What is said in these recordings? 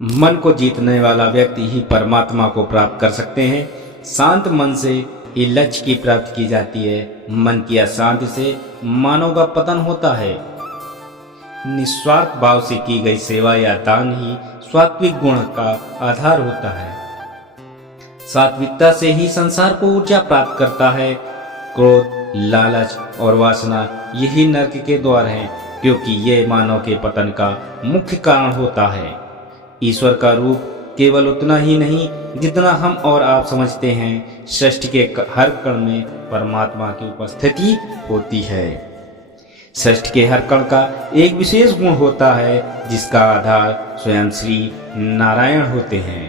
मन को जीतने वाला व्यक्ति ही परमात्मा को प्राप्त कर सकते हैं। शांत मन से ये लक्ष्य की प्राप्ति की जाती है। मन की अशांति से मानव का पतन होता है। निस्वार्थ भाव से की गई सेवा या दान ही सात्विक गुण का आधार होता है। सात्विकता से ही संसार को ऊर्जा प्राप्त करता है। क्रोध, लालच और वासना यही नरक के द्वार हैं, क्योंकि ये मानव के पतन का मुख्य कारण होता है। ईश्वर का रूप केवल उतना ही नहीं जितना हम और आप समझते हैं। सृष्टि के हर कण में परमात्मा की उपस्थिति होती है। सृष्टि के हर कण का एक विशेष गुण होता है, जिसका आधार स्वयं श्री नारायण होते हैं।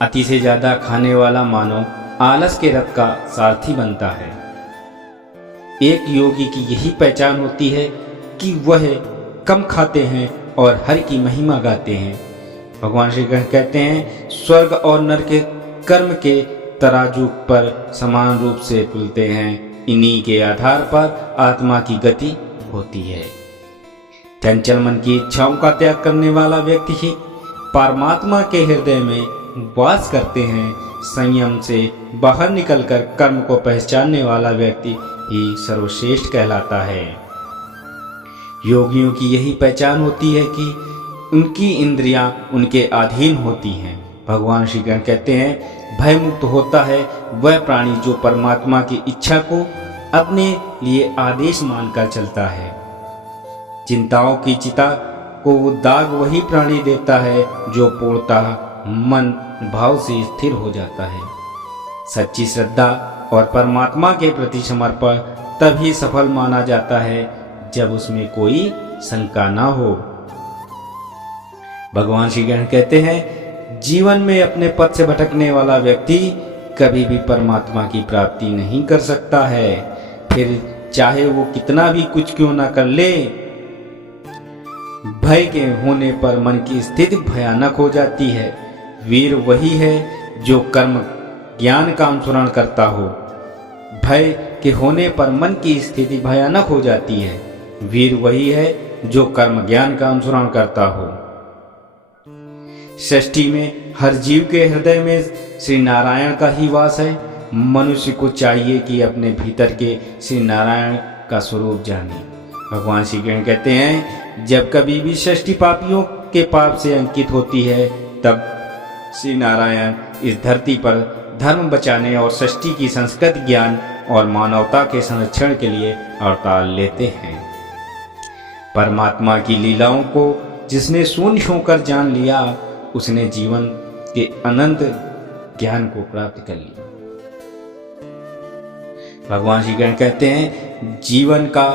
अति से ज्यादा खाने वाला मानव आलस के रथ का सारथी बनता है। एक योगी की यही पहचान होती है कि वह कम खाते हैं और हरि की महिमा गाते हैं। भगवान श्री कृष्ण कहते हैं, स्वर्ग और नरक के कर्म के तराजू पर समान रूप से तुलते हैं। इन्हीं के आधार पर आत्मा की गति होती है। चंचल मन की इच्छाओं का त्याग करने वाला व्यक्ति ही परमात्मा के हृदय में वास करते हैं। संयम से बाहर निकलकर कर्म को पहचानने वाला व्यक्ति ही सर्वश्रेष्ठ कहलाता है। योगियों की यही पहचान होती है कि उनकी इंद्रियां उनके अधीन होती हैं। भगवान श्री कृष्ण कहते हैं, भय मुक्त होता है वह प्राणी जो परमात्मा की इच्छा को अपने लिए आदेश मानकर चलता है। चिंताओं की चिता को दाग वही प्राणी देता है जो पूर्णतः मन भाव से स्थिर हो जाता है। सच्ची श्रद्धा और परमात्मा के प्रति समर्पण तभी सफल माना जाता है जब उसमें कोई शंका ना हो। भगवान श्री कृष्ण कहते हैं, जीवन में अपने पथ से भटकने वाला व्यक्ति कभी भी परमात्मा की प्राप्ति नहीं कर सकता है। फिर चाहे वो कितना भी कुछ क्यों ना कर ले, भय के होने पर मन की स्थिति भयानक हो जाती है। वीर वही है जो कर्म ज्ञान का अनुसरण करता हो। भय के होने पर मन की स्थिति भयानक हो जाती है। वीर वही है जो कर्म ज्ञान का अनुसरण करता हो। सृष्टि में हर जीव के हृदय में श्री नारायण का ही वास है। मनुष्य को चाहिए कि अपने भीतर के श्री नारायण का स्वरूप जाने। भगवान श्री कृष्ण कहते हैं, जब कभी भी सृष्टि पापियों के पाप से अंकित होती है, तब श्री नारायण इस धरती पर धर्म बचाने और सृष्टि की संस्कृति, ज्ञान और मानवता के संरक्षण के लिए अवतार लेते हैं। परमात्मा की लीलाओं को जिसने शून्य होकर जान लिया, उसने जीवन के अनंत ज्ञान को प्राप्त कर लिया। भगवान श्री कृष्ण कहते हैं, जीवन का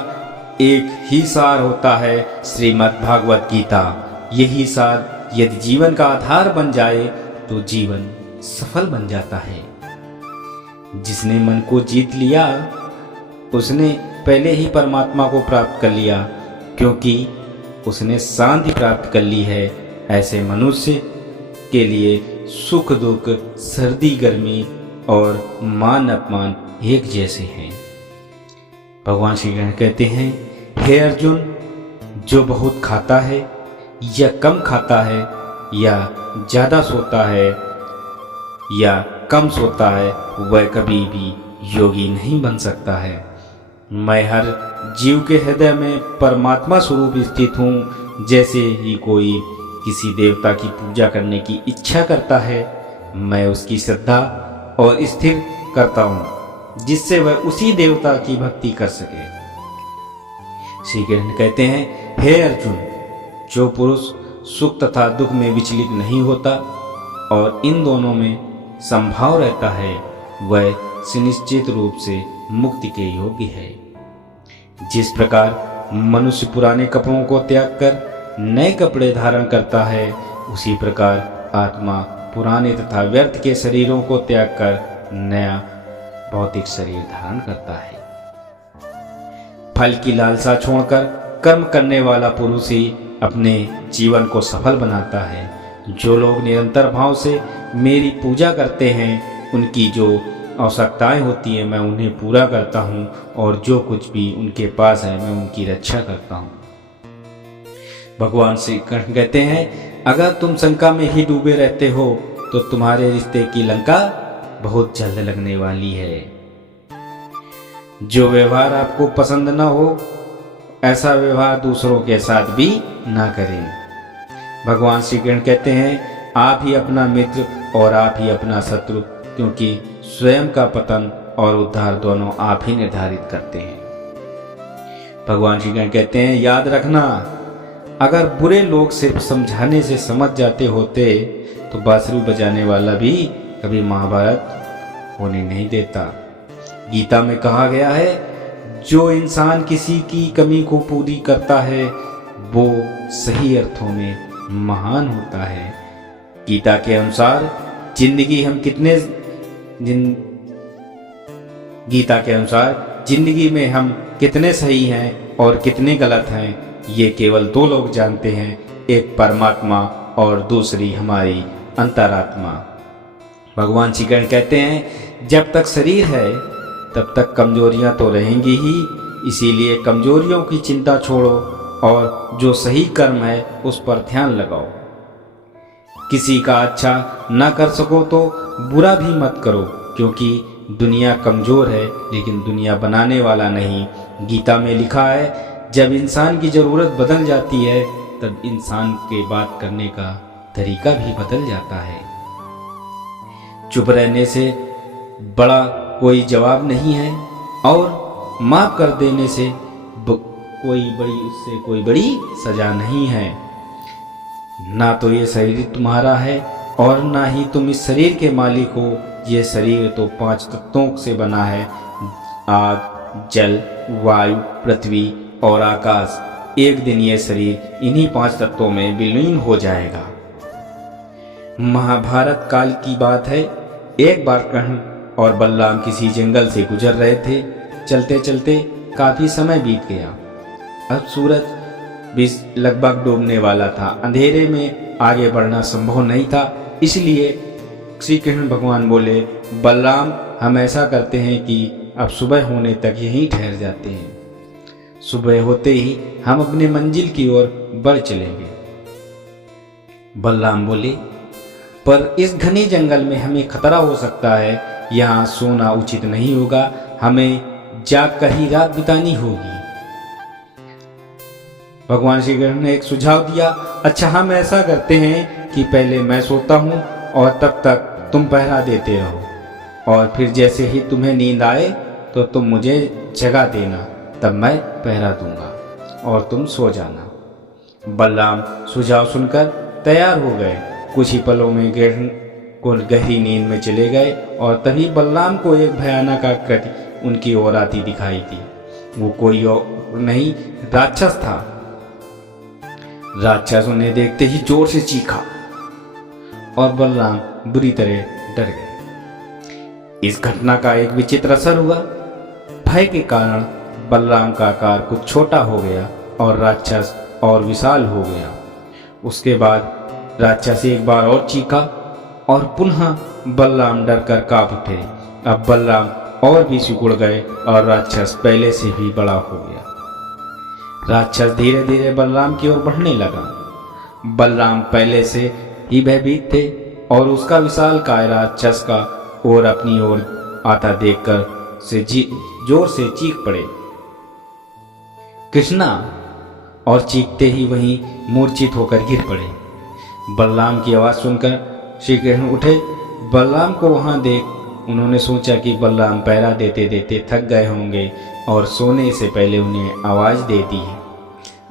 एक ही सार होता है, श्रीमद् भागवत गीता। यही सार यदि जीवन का आधार बन जाए तो जीवन सफल बन जाता है। जिसने मन को जीत लिया, उसने पहले ही परमात्मा को प्राप्त कर लिया, क्योंकि उसने शांति प्राप्त कर ली है। ऐसे मनुष्य के लिए सुख दुख, सर्दी गर्मी और मान अपमान एक जैसे हैं। भगवान श्री कृष्ण कहते हैं, हे अर्जुन, जो बहुत खाता है या कम खाता है या ज़्यादा सोता है या कम सोता है, वह कभी भी योगी नहीं बन सकता है। मैं हर जीव के हृदय में परमात्मा स्वरूप स्थित हूँ। जैसे ही कोई किसी देवता की पूजा करने की इच्छा करता है, मैं उसकी श्रद्धा और स्थिर करता हूँ, जिससे वह उसी देवता की भक्ति कर सके। श्री कृष्ण कहते हैं, हे अर्जुन, जो पुरुष सुख तथा दुख में विचलित नहीं होता और इन दोनों में संभाव रहता है, वह सुनिश्चित रूप से मुक्ति के योग्य है। जिस प्रकार मनुष्य पुराने कपड़ों को त्याग कर नए कपड़े धारण करता है, उसी प्रकार आत्मा पुराने तथा व्यर्थ के शरीरों को त्याग कर नया भौतिक शरीर धारण करता है। फल की लालसा छोड़कर कर्म करने वाला पुरुष ही अपने जीवन को सफल बनाता है। जो लोग निरंतर भाव से मेरी पूजा करते हैं, उनकी जो आवश्यकताएं होती हैं मैं उन्हें पूरा करता हूँ, और जो कुछ भी उनके पास है मैं उनकी रक्षा करता हूँ। भगवान श्री कृष्ण कहते हैं, अगर तुम शंका में ही डूबे रहते हो तो तुम्हारे रिश्ते की लंका बहुत जल्द लगने वाली है। जो व्यवहार आपको पसंद न हो, ऐसा व्यवहार दूसरों के साथ भी ना करें। भगवान श्री कृष्ण कहते हैं, आप ही अपना मित्र और आप ही अपना शत्रु, क्योंकि स्वयं का पतन और उद्धार दोनों आप ही निर्धारित करते हैं। भगवान श्री कृष्ण कहते हैं, याद रखना, अगर बुरे लोग सिर्फ समझाने से समझ जाते होते तो बांसुरी बजाने वाला भी कभी महाभारत होने नहीं देता। गीता में कहा गया है, जो इंसान किसी की कमी को पूरी करता है वो सही अर्थों में महान होता है। गीता के अनुसार जिंदगी में हम कितने सही हैं और कितने गलत हैं, ये केवल दो लोग जानते हैं, एक परमात्मा और दूसरी हमारी अंतरात्मा। भगवान श्री कृष्ण कहते हैं, जब तक शरीर है तब तक कमजोरियां तो रहेंगी ही, इसीलिए कमजोरियों की चिंता छोड़ो और जो सही कर्म है उस पर ध्यान लगाओ। किसी का अच्छा ना कर सको तो बुरा भी मत करो, क्योंकि दुनिया कमजोर है लेकिन दुनिया बनाने वाला नहीं। गीता में लिखा है, जब इंसान की ज़रूरत बदल जाती है तब इंसान के बात करने का तरीका भी बदल जाता है। चुप रहने से बड़ा कोई जवाब नहीं है और माफ कर देने से कोई बड़ी सजा नहीं है। ना तो ये शरीर तुम्हारा है और ना ही तुम इस शरीर के मालिक हो। ये शरीर तो 5 तत्वों से बना है, आग, जल, वायु, पृथ्वी और आकाश। एक दिन ये शरीर इन्हीं 5 तत्वों में विलीन हो जाएगा। महाभारत काल की बात है, एक बार कृष्ण और बलराम किसी जंगल से गुजर रहे थे। चलते चलते काफी समय बीत गया। अब सूरज भी लगभग डूबने वाला था। अंधेरे में आगे बढ़ना संभव नहीं था, इसलिए श्री कृष्ण भगवान बोले, बलराम, हम ऐसा करते हैं कि अब सुबह होने तक यहीं ठहर जाते हैं। सुबह होते ही हम अपने मंजिल की ओर बढ़ चलेंगे। बलराम बोले, पर इस घने जंगल में हमें खतरा हो सकता है, यहाँ सोना उचित नहीं होगा, हमें जाग कर ही रात बितानी होगी। भगवान श्री कृष्ण ने एक सुझाव दिया, अच्छा हम ऐसा करते हैं कि पहले मैं सोता हूँ और तब तक तुम पहरा देते रहो, और फिर जैसे ही तुम्हें नींद आए तो तुम मुझे जगा देना, तब मैं पहरा दूंगा और तुम सो जाना। बलराम सुझाव सुनकर तैयार हो गए। कुछ ही पलों में कृष्ण को गहरी नींद में चले गए और तभी बलराम को एक भयानक आकृति उनकी ओर आती दिखाई दी। वो कोई और नहीं, राक्षस था। राक्षस उन्हें देखते ही जोर से चीखा और बलराम बुरी तरह डर गए। इस घटना का एक विचित्र असर हुआ। भय के कारण बलराम का आकार कुछ छोटा हो गया और राक्षस और विशाल हो गया। उसके बाद राक्षस एक बार और चीखा और पुनः बलराम डरकर कांप उठे। अब बलराम और भी सिकुड़ गए और राक्षस पहले से भी बड़ा हो गया। राक्षस धीरे धीरे बलराम की ओर बढ़ने लगा। बलराम पहले से ही भयभीत थे और उसका विशाल काय राक्षस का और अपनी ओर आता देखकर से जोर से चीख पड़े, कृष्णा, और चीखते ही वहीं मूर्छित होकर गिर पड़े। बलराम की आवाज़ सुनकर श्री कृष्ण उठे। बलराम को वहां देख उन्होंने सोचा कि बलराम पहरा देते देते थक गए होंगे और सोने से पहले उन्हें आवाज़ दे दी है।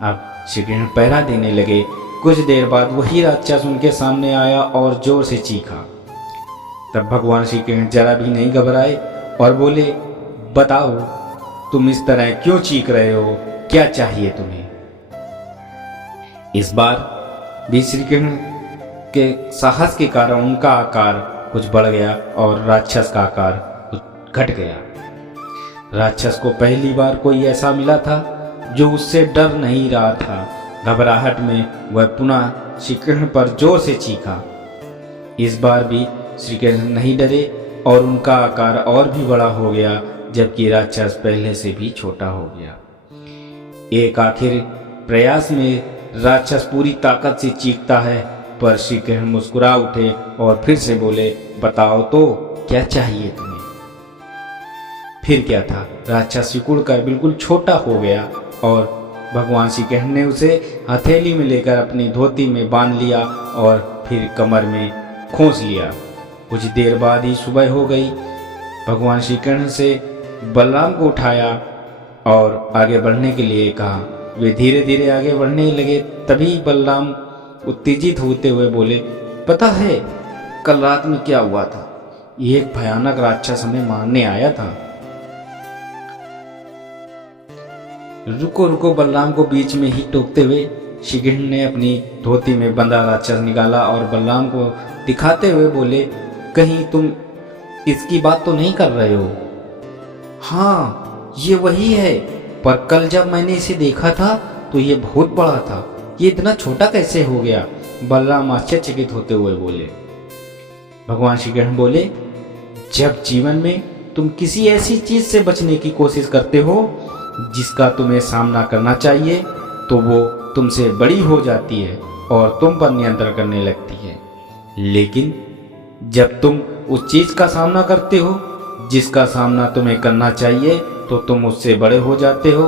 अब श्री कृष्ण पहरा देने लगे। कुछ देर बाद वही राक्षस उनके सामने आया और जोर से चीखा। तब भगवान श्री कृष्ण जरा भी नहीं घबराए और बोले, बताओ तुम इस तरह क्यों चीख रहे हो, क्या चाहिए तुम्हें? इस बार भी श्री कृष्ण के साहस के कारण उनका आकार कुछ बढ़ गया और राक्षस का आकार कुछ घट गया। राक्षस को पहली बार कोई ऐसा मिला था जो उससे डर नहीं रहा था। घबराहट में वह पुनः श्री कृष्ण पर जोर से चीखा। इस बार भी श्री कृष्ण नहीं डरे और उनका आकार और भी बड़ा हो गया, जबकि राक्षस पहले से भी छोटा हो गया। एक आखिर प्रयास में राक्षस पूरी ताकत से चीखता है, पर श्री कृष्ण मुस्कुरा उठे और फिर से बोले, बताओ तो क्या चाहिए तुम्हें। फिर क्या था, राक्षस सिकुड़ कर बिल्कुल छोटा हो गया और भगवान श्री कृष्ण ने उसे हथेली में लेकर अपनी धोती में बांध लिया और फिर कमर में खोस लिया। कुछ देर बाद ही सुबह हो गई। भगवान श्री कृष्ण से बलराम को उठाया और आगे बढ़ने के लिए कहा। वे धीरे धीरे आगे बढ़ने लगे। तभी बलराम उत्तेजित होते हुए बोले, पता है कल रात में क्या हुआ था? ये एक भयानक राक्षस हमें मारने आया था। रुको रुको, बलराम को बीच में ही टोकते हुए श्री कृष्ण ने अपनी धोती में बंधा राक्षस निकाला और बलराम को दिखाते हुए बोले, कहीं तुम इसकी बात तो नहीं कर रहे हो? हाँ, ये वही है, पर कल जब मैंने इसे देखा था तो ये बहुत बड़ा था। ये इतना छोटा कैसे हो गया? बलराम आश्चर्यचकित होते हुए बोले। भगवान श्री कृष्ण बोले, जब जीवन में तुम किसी ऐसी चीज से बचने की कोशिश करते हो जिसका तुम्हें सामना करना चाहिए, तो वो तुमसे बड़ी हो जाती है और तुम पर नियंत्रण करने लगती है। लेकिन जब तुम उस चीज का सामना करते हो जिसका सामना तुम्हें करना चाहिए, तो तुम उससे बड़े हो जाते हो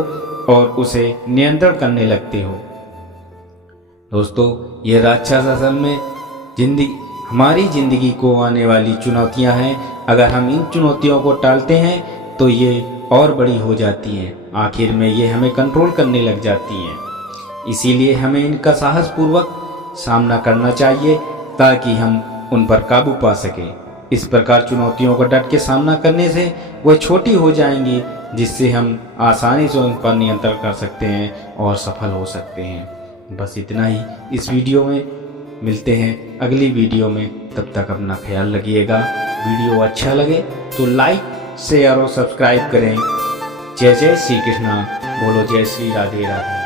और उसे नियंत्रण करने लगते हो। दोस्तों, ये राक्षस असल में हमारी जिंदगी को आने वाली चुनौतियां हैं। अगर हम इन चुनौतियों को टालते हैं तो ये और बड़ी हो जाती हैं। आखिर में ये हमें कंट्रोल करने लग जाती हैं। इसीलिए हमें इनका साहसपूर्वक सामना करना चाहिए ताकि हम उन पर काबू पा सकें। इस प्रकार चुनौतियों का डट के सामना करने से वह छोटी हो जाएंगी, जिससे हम आसानी से उन पर नियंत्रण कर सकते हैं और सफल हो सकते हैं। बस इतना ही इस वीडियो में। मिलते हैं अगली वीडियो में। तब तक अपना ख्याल रखिएगा। वीडियो अच्छा लगे तो लाइक, शेयर और सब्सक्राइब करें। जय जय श्री कृष्णा। बोलो जय श्री राधे राधे।